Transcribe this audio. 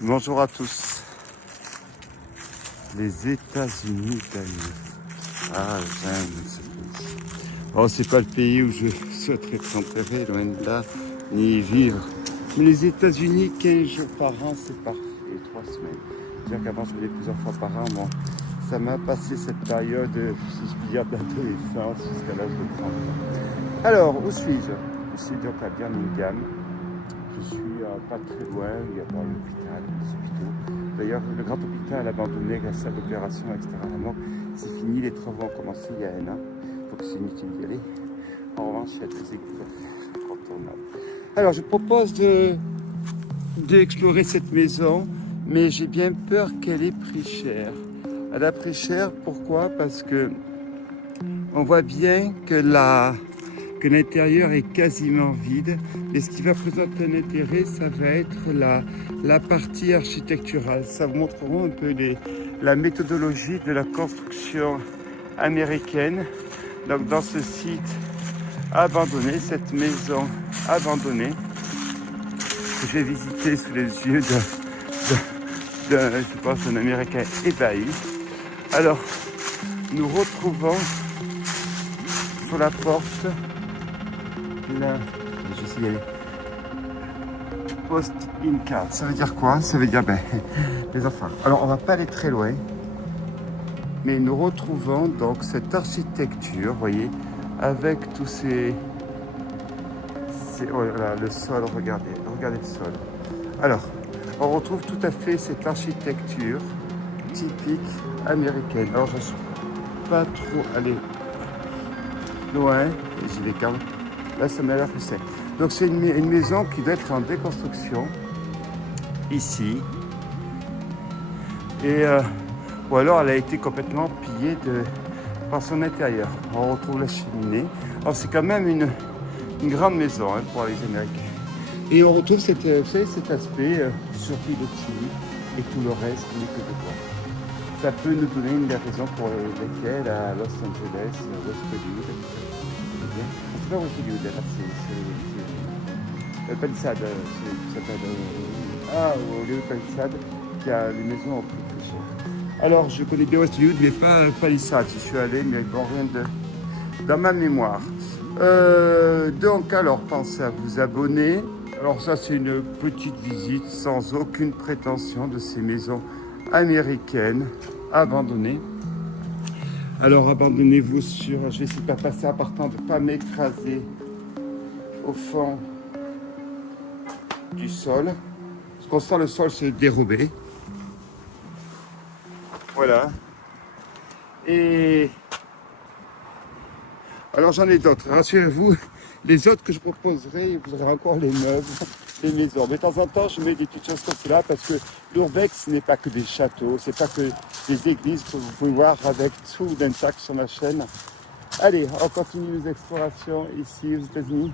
Bonjour à tous. Les États-Unis d'Amérique. Ah, j'aime ce pays. Bon, c'est pas le pays où je souhaiterais être enterré, loin de là, ni y vivre. Mais les États-Unis, 15 jours par an, c'est parfait. 3 semaines. C'est-à-dire qu'avant, je venais plusieurs fois par an. Bon, ça m'a passé cette période, si je puis dire, d'adolescence jusqu'à l'âge de 30 ans. Alors, où suis-je? Je suis donc à Birmingham. Je suis pas très loin, il y a pas l'hôpital, les hôpitaux. D'ailleurs, le grand hôpital abandonné grâce à l'opération extérieurement, c'est fini, les travaux ont commencé il y a un an, donc c'est inutile d'y aller. En revanche, il y a des égouts à faire, incontournables. Alors, je propose d'explorer cette maison, mais j'ai bien peur qu'elle ait pris cher. Elle a pris cher, pourquoi? Parce que on voit bien que l'intérieur est quasiment vide. Et ce qui va présenter un intérêt, ça va être la partie architecturale. Ça vous montrera un peu la méthodologie de la construction américaine. Donc dans ce site abandonné, cette maison abandonnée, que j'ai visité sous les yeux je pense, d'un Américain ébahi. Alors, nous retrouvons sur la porte là, je sais y aller. Post-in card, ça veut dire quoi? Ça veut dire, les enfants. Alors, on va pas aller très loin, mais nous retrouvons donc cette architecture, vous voyez, avec tous ces oh là, le sol, regardez le sol. Alors, on retrouve tout à fait cette architecture typique américaine. Alors, je ne suis pas trop allé loin, et j'ai des câbles. Là, ça m'a l'air plus sec. Donc, c'est une maison qui doit être en déconstruction, ici. Et, ou alors, elle a été complètement pillée par son intérieur. On retrouve la cheminée. Alors, c'est quand même une grande maison pour les Américains. Et on retrouve cet aspect surpilotis et tout le reste n'est que de bois. Ça peut nous donner une des raisons pour lesquelles à Los Angeles, West Hollywood, c'est pas West Hollywood, là, c'est Palisade, ça s'appelle au lieu de Palisade, qui a les maisons au prix très cher. Alors je connais bien West Hollywood, mais pas Palisade, j'y suis allé, mais bon, rien dans ma mémoire. Donc alors pensez à vous abonner. Alors ça c'est une petite visite sans aucune prétention de ces maisons américaines abandonnées. Alors abandonnez-vous sur, je vais essayer de pas passer en partant, de ne pas m'écraser au fond du sol. Parce qu'on sent le sol se dérober. Voilà. Et alors j'en ai d'autres, rassurez-vous. Les autres que je proposerai, vous aurez encore les meubles, les maisons. Mais de temps en temps, je mets des petites choses comme cela parce que l'urbex, ce n'est pas que des châteaux, c'est pas que des églises que vous pouvez voir avec tout d'un tac sur la chaîne. Allez, on continue les explorations ici aux États-Unis.